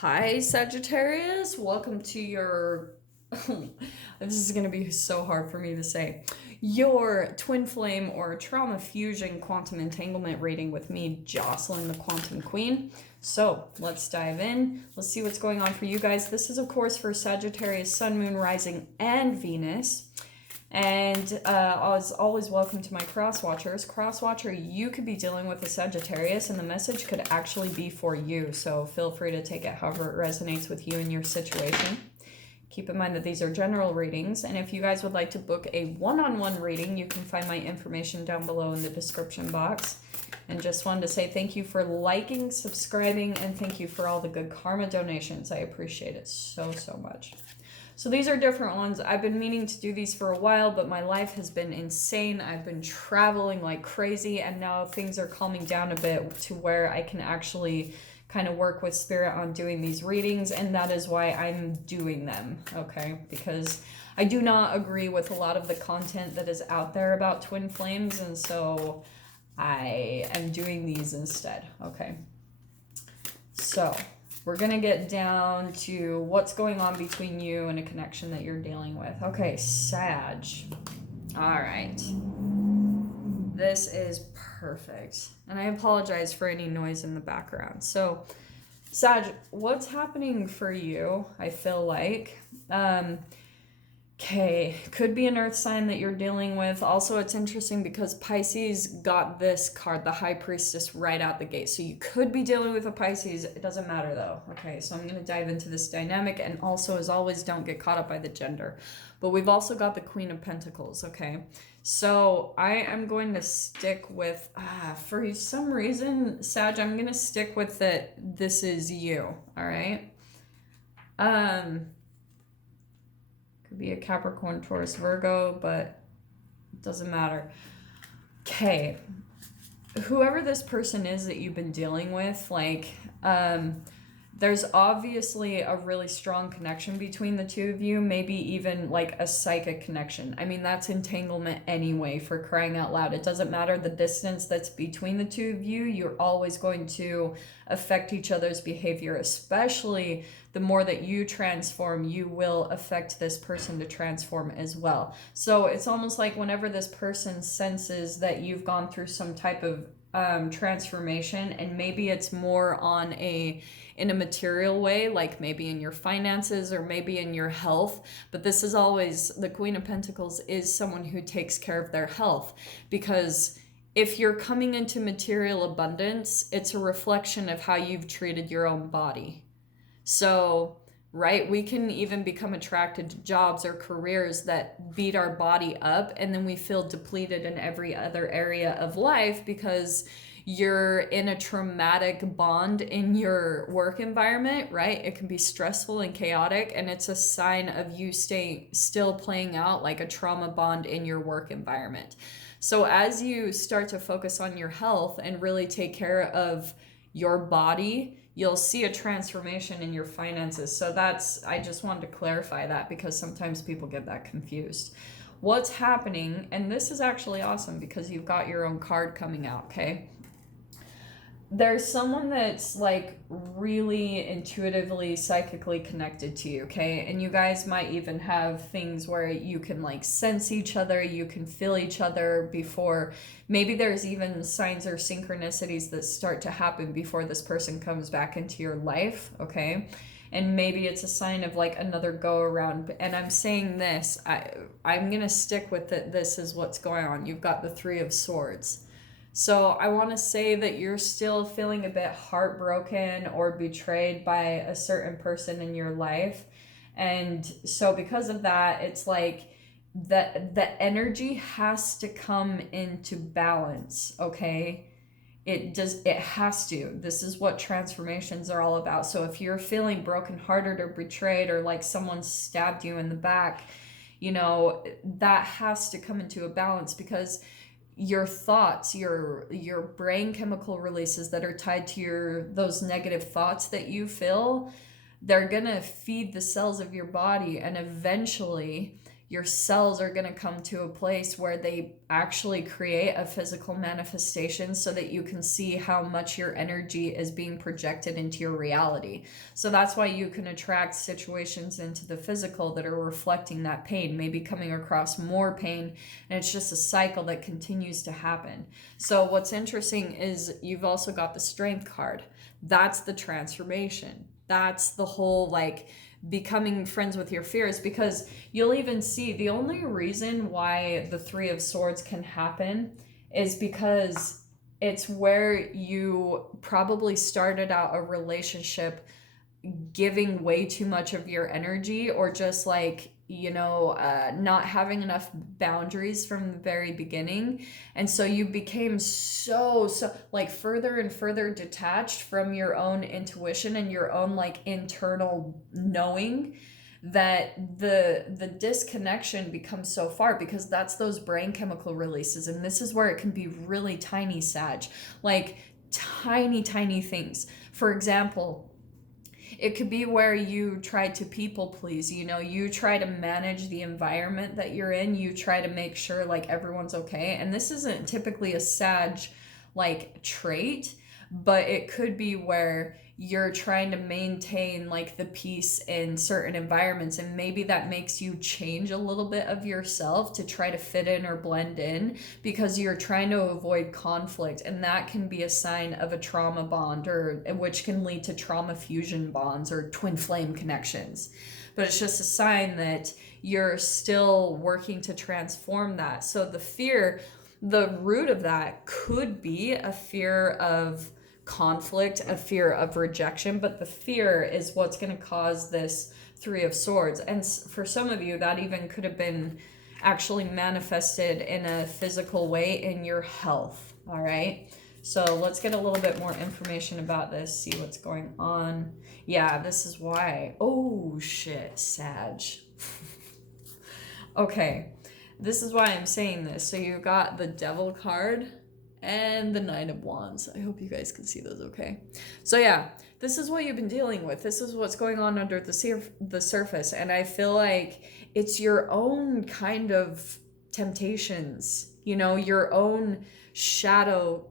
Hi, Sagittarius. Welcome to your. This is going to be so hard for me to say. Your twin flame or trauma fusion quantum entanglement reading with me, Jocelyn, the Quantum Queen. So let's dive in. Let's see what's going on for you guys. This is, of course, for Sagittarius, Sun, Moon, Rising, and Venus. And as always, welcome to my cross-watchers. Cross-watcher, you could be dealing with a Sagittarius, and the message could actually be for you. So feel free to take it however it resonates with you and your situation. Keep in mind that these are general readings, and if you guys would like to book a one-on-one reading, you can find my information down below in the description box. And just wanted to say thank you for liking, subscribing, and thank you for all the good karma donations. I appreciate it so much. So these are different ones. I've been meaning to do these for a while, but my life has been insane. I've been traveling like crazy, and now things are calming down a bit to where I can actually kind of work with spirit on doing these readings, and that is why I'm doing them, okay? Because I do not agree with a lot of the content that is out there about twin flames, and so I am doing these instead, okay? So we're going to get down to what's going on between you and a connection that you're dealing with. Okay, Sag. All right. This is perfect. And I apologize for any noise in the background. So, Sag, what's happening for you, I feel like? Okay, could be an earth sign that you're dealing with. Also, it's interesting because Pisces got this card, the High Priestess, right out the gate. So you could be dealing with a Pisces. It doesn't matter though. Okay, so I'm going to dive into this dynamic. And also, as always, don't get caught up by the gender. But we've also got the Queen of Pentacles, okay? So I am going to stick with, for some reason, Sag, I'm going to stick with that this is you, all right? Be a Capricorn, Taurus, Virgo, but it doesn't matter. Okay, whoever this person is that you've been dealing with, like, there's obviously a really strong connection between the two of you, maybe even like a psychic connection. I mean, that's entanglement anyway, for crying out loud. It doesn't matter the distance that's between the two of you, you're always going to affect each other's behavior, especially the more that you transform, you will affect this person to transform as well. So it's almost like whenever this person senses that you've gone through some type of transformation, and maybe it's more on in a material way, like maybe in your finances or maybe in your health, but this is always, the Queen of Pentacles is someone who takes care of their health, because if you're coming into material abundance, it's a reflection of how you've treated your own body. So, right, we can even become attracted to jobs or careers that beat our body up, and then we feel depleted in every other area of life because you're in a traumatic bond in your work environment, right? It can be stressful and chaotic, and it's a sign of you still playing out like a trauma bond in your work environment. So as you start to focus on your health and really take care of your body, you'll see a transformation in your finances. So I just wanted to clarify that because sometimes people get that confused. What's happening, and this is actually awesome because you've got your own card coming out, okay? There's someone that's like really intuitively, psychically connected to you, okay? And you guys might even have things where you can like sense each other, you can feel each other before. Maybe there's even signs or synchronicities that start to happen before this person comes back into your life, okay? And maybe it's a sign of like another go around. And I'm saying this, I'm gonna stick with it. This is what's going on. You've got the Three of Swords. So I want to say that you're still feeling a bit heartbroken or betrayed by a certain person in your life. And so because of that, it's like the energy has to come into balance, okay? It has to. This is what transformations are all about. So if you're feeling brokenhearted or betrayed, or like someone stabbed you in the back, you know, that has to come into a balance, because your thoughts, your brain chemical releases that are tied to those negative thoughts that you feel, they're gonna feed the cells of your body, and eventually your cells are going to come to a place where they actually create a physical manifestation so that you can see how much your energy is being projected into your reality. So that's why you can attract situations into the physical that are reflecting that pain, maybe coming across more pain, and it's just a cycle that continues to happen. So what's interesting is you've also got the Strength card. That's the transformation. That's the whole like becoming friends with your fears, because you'll even see the only reason why the Three of Swords can happen is because it's where you probably started out a relationship giving way too much of your energy, or just like, you know, not having enough boundaries from the very beginning. And so you became so like further and further detached from your own intuition and your own like internal knowing, that the disconnection becomes so far, because that's those brain chemical releases. And this is where it can be really tiny, Sag, like tiny things. For example, it could be where you try to people please, you know, you try to manage the environment that you're in, you try to make sure like everyone's okay. And this isn't typically a Sag like trait, but it could be where you're trying to maintain like the peace in certain environments, and maybe that makes you change a little bit of yourself to try to fit in or blend in, because you're trying to avoid conflict. And that can be a sign of a trauma bond, or which can lead to trauma fusion bonds or twin flame connections. But it's just a sign that you're still working to transform that. So the fear, the root of that could be a fear of conflict, a fear of rejection, but the fear is what's going to cause this Three of Swords. And for some of you, that even could have been actually manifested in a physical way in your health. All right, so let's get a little bit more information about this, see what's going on. Yeah, this is why. Oh shit, Sag. Okay, this is why I'm saying this. So you got the Devil card and the Nine of Wands. I hope you guys can see those okay. So yeah, this is what you've been dealing with. This is what's going on under the surface. And I feel like it's your own kind of temptations, you know, your own shadow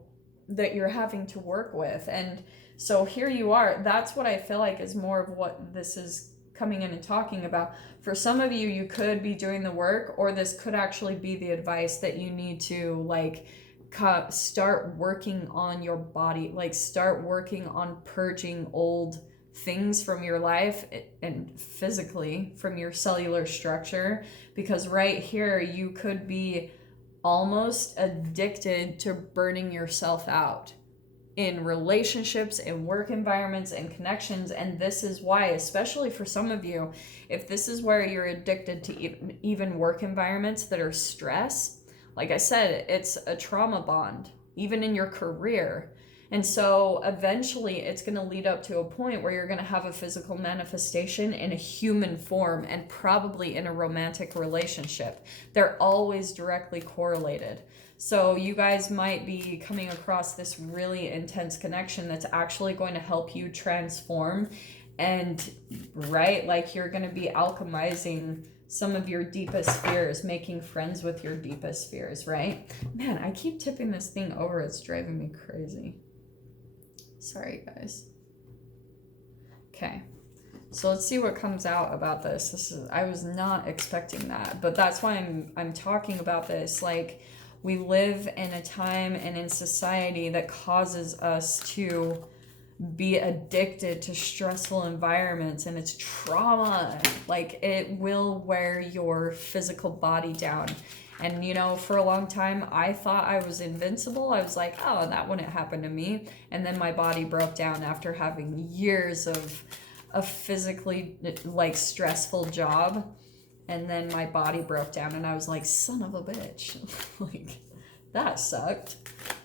that you're having to work with. And so here you are. That's what I feel like is more of what this is coming in and talking about. For some of you, you could be doing the work, or this could actually be the advice that you need to like start working on your body, like start working on purging old things from your life and physically from your cellular structure. Because right here you could be almost addicted to burning yourself out in relationships, in work environments, and connections. And this is why, especially for some of you, if this is where you're addicted to even work environments that are stress, like I said, it's a trauma bond, even in your career. And so eventually it's going to lead up to a point where you're going to have a physical manifestation in a human form, and probably in a romantic relationship. They're always directly correlated. So you guys might be coming across this really intense connection that's actually going to help you transform. And right, like you're going to be alchemizing some of your deepest fears, making friends with your deepest fears, right? Man, I keep tipping this thing over. It's driving me crazy. Sorry, guys. Okay, so let's see what comes out about this. I was not expecting that, but that's why I'm talking about this. Like, we live in a time and in society that causes us to be addicted to stressful environments, and it's trauma. Like, it will wear your physical body down. And you know, for a long time I thought I was invincible. I was like, oh, that wouldn't happen to me. And then my body broke down after having years of a physically like stressful job. And then my body broke down and I was like, son of a bitch. Like, that sucked.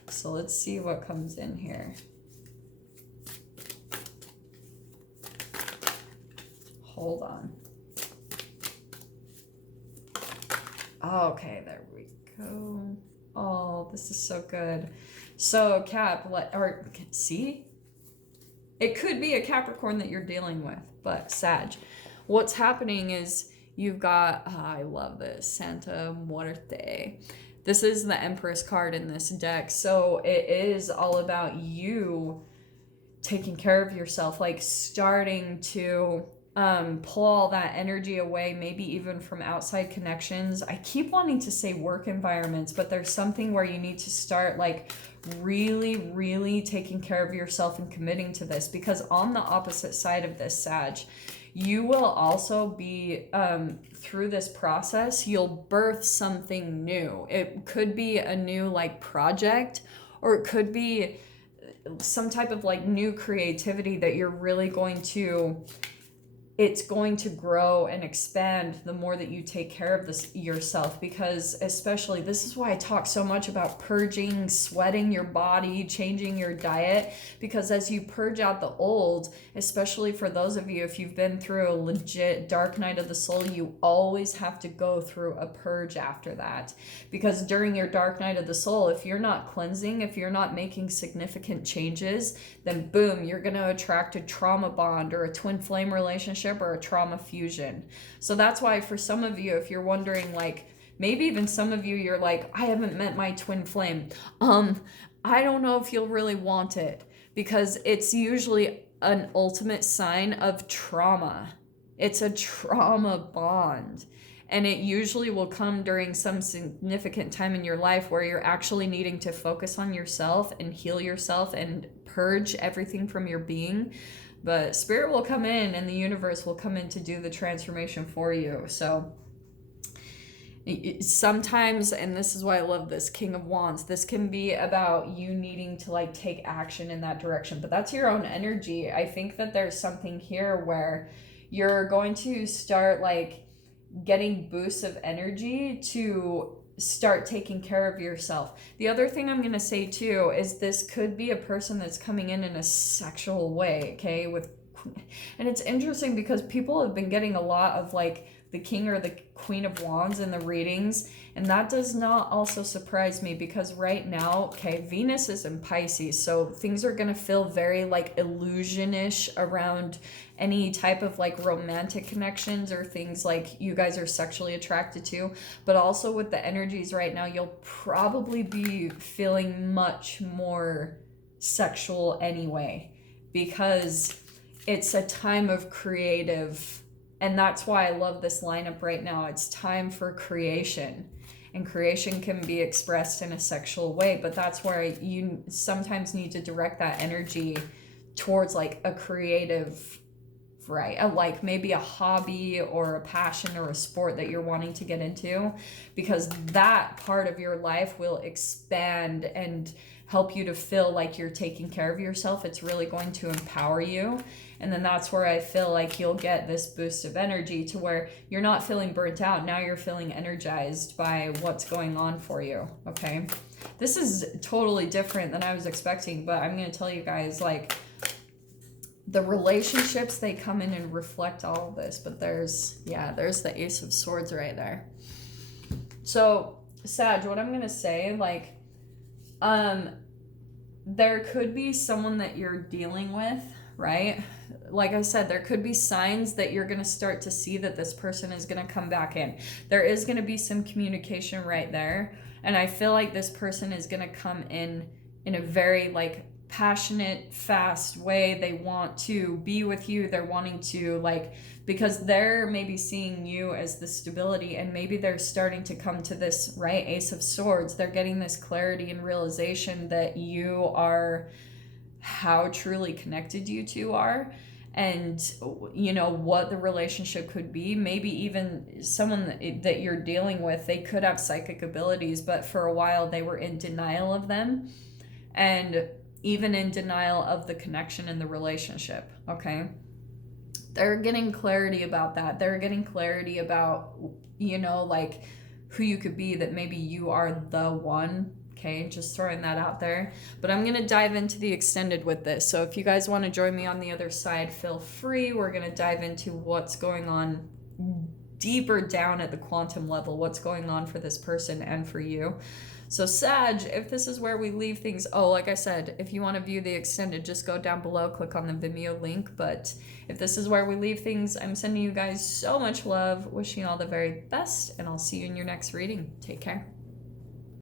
So let's see what comes in here. Hold on. Okay, there we go. Oh, this is so good. So see? It could be a Capricorn that you're dealing with, but Sag. What's happening is You've got, I love this, Santa Muerte. This is the Empress card in this deck. So it is all about you taking care of yourself, like starting to pull all that energy away, maybe even from outside connections. I keep wanting to say work environments, but there's something where you need to start like really taking care of yourself and committing to this, because on the opposite side of this, Sag, you will also be through this process, you'll birth something new. It could be a new like project, or it could be some type of like new creativity that you're really going to, it's going to grow and expand the more that you take care of this yourself. Because especially, this is why I talk so much about purging, sweating your body, changing your diet, because as you purge out the old, especially for those of you, if you've been through a legit dark night of the soul, you always have to go through a purge after that. Because during your dark night of the soul, if you're not cleansing, if you're not making significant changes, then boom, you're going to attract a trauma bond or a twin flame relationship or a trauma fusion. So that's why for some of you, if you're wondering, like maybe even some of you, you're like, I haven't met my twin flame. I don't know if you'll really want it, because it's usually an ultimate sign of trauma. It's a trauma bond. And it usually will come during some significant time in your life where you're actually needing to focus on yourself and heal yourself and purge everything from your being. But spirit will come in and the universe will come in to do the transformation for you. So sometimes, and this is why I love this King of Wands, this can be about you needing to like take action in that direction, but that's your own energy. I think that there's something here where you're going to start like getting boosts of energy to start taking care of yourself. The other thing I'm going to say too is this could be a person that's coming in a sexual way, okay? And it's interesting because people have been getting a lot of like the King or the Queen of Wands in the readings, and that does not also surprise me, because right now, okay, Venus is in Pisces, so things are going to feel very like illusionish around any type of like romantic connections or things like you guys are sexually attracted to. But also with the energies right now, you'll probably be feeling much more sexual anyway, because it's a time of creative. And that's why I love this lineup right now. It's time for creation. And creation can be expressed in a sexual way, but that's where you sometimes need to direct that energy towards like a creative, right? Like maybe a hobby or a passion or a sport that you're wanting to get into, because that part of your life will expand and help you to feel like you're taking care of yourself. It's really going to empower you. And then that's where I feel like you'll get this boost of energy to where you're not feeling burnt out. Now you're feeling energized by what's going on for you, okay? This is totally different than I was expecting, but I'm going to tell you guys, like, the relationships, they come in and reflect all of this. But there's the Ace of Swords right there. So, Sag, what I'm going to say, like, there could be someone that you're dealing with, right? Like I said, there could be signs that you're going to start to see that this person is going to come back in. There is going to be some communication right there. And I feel like this person is going to come in a very like passionate, fast way. They want to be with you. They're wanting to like, because they're maybe seeing you as the stability, and maybe they're starting to come to this, right? Ace of Swords. They're getting this clarity and realization that you are how truly connected you two are, and you know what the relationship could be. Maybe even someone that you're dealing with, they could have psychic abilities, but for a while they were in denial of them, and even in denial of the connection in the relationship, okay? They're getting clarity about that. They're getting clarity about, you know, like who you could be, that maybe you are the one. Okay, just throwing that out there. But I'm going to dive into the extended with this. So if you guys want to join me on the other side, feel free. We're going to dive into what's going on deeper down at the quantum level, what's going on for this person and for you. So Sag, if this is where we leave things, oh, like I said, if you want to view the extended, just go down below, click on the Vimeo link. But if this is where we leave things, I'm sending you guys so much love, wishing you all the very best, and I'll see you in your next reading. Take care.